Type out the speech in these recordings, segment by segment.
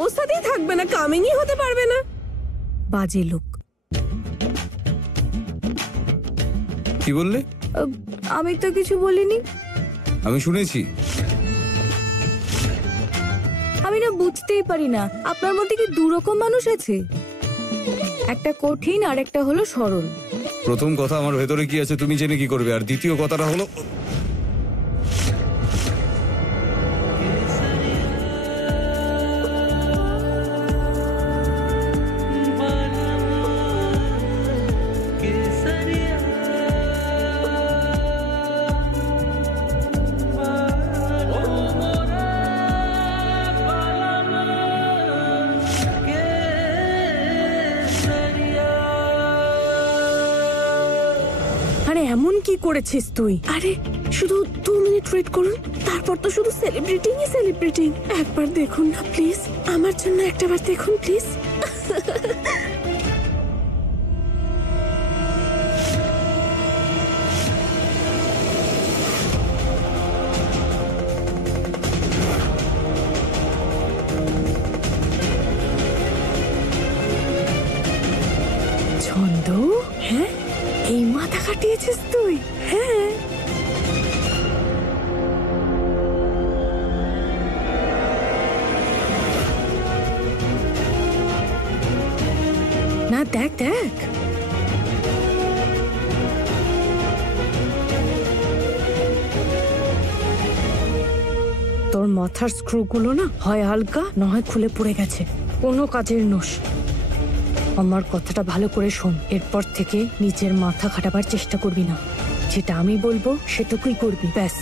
অবস্থাতেই থাকবে না, কামিংই হতে পারবে না। বাজে লোক। কি বললে? আমি তো কিছু বলিনি। আমি শুনেছি। আমি না বুঝতেই পারি না, আপনার মধ্যে কি দুরকম মানুষ আছে? একটা কঠিন আর একটা হলো সরল। প্রথম কথা, আমার ভেতরে কি আছে তুমি জেনে কি করবে? আর দ্বিতীয় কথাটা হলো, আরে এমন কি করেছিস তুই? আরে শুধু 2 মিনিট ওয়েট করুন, তারপর তো শুধু সেলিব্রেটিং। একবার দেখুন না প্লিজ, আমার জন্য একটাবার দেখুন প্লিজ। ছন্দ, হ্যাঁ এই মাথা কাটিয়েছিস তুই? হ্যাঁ না, দেখ দেখ, তোর মাথার স্ক্রুগুলো না হয় হালকা না হয় খুলে পড়ে গেছে, কোনো কাজের নোস। আমার কথাটা ভালো করে শোন, এরপর থেকে নিজের মাথা খাটাবার চেষ্টা করবি না, যেটা আমি বলবো সেটুকুই করবি ব্যাস।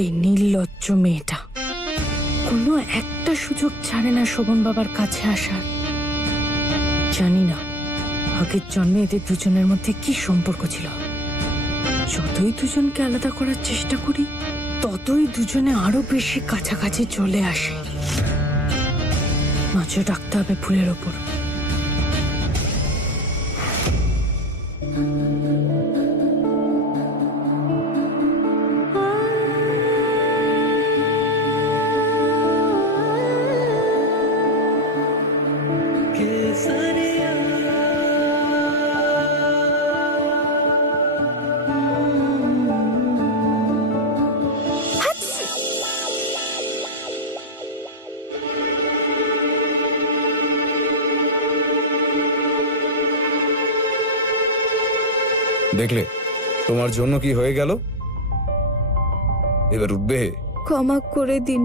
এই নির্লজ্জ মেয়েটা কোনো একটা সুযোগ ছাড়ে না শোভন বাবার কাছে আসার। জানি না আগের জন্মে এদের দুজনের মধ্যে কি সম্পর্ক ছিল। যতই দুজনকে আলাদা করার চেষ্টা করি ততই দুজনে আরো বেশি কাছাকাছি চলে আসে। নজর রাখতে হবে ফুলের ওপর। দেখলে তোমার জন্য কি হয়ে গেল? এবার উঠবে? ক্ষমা করে দিন।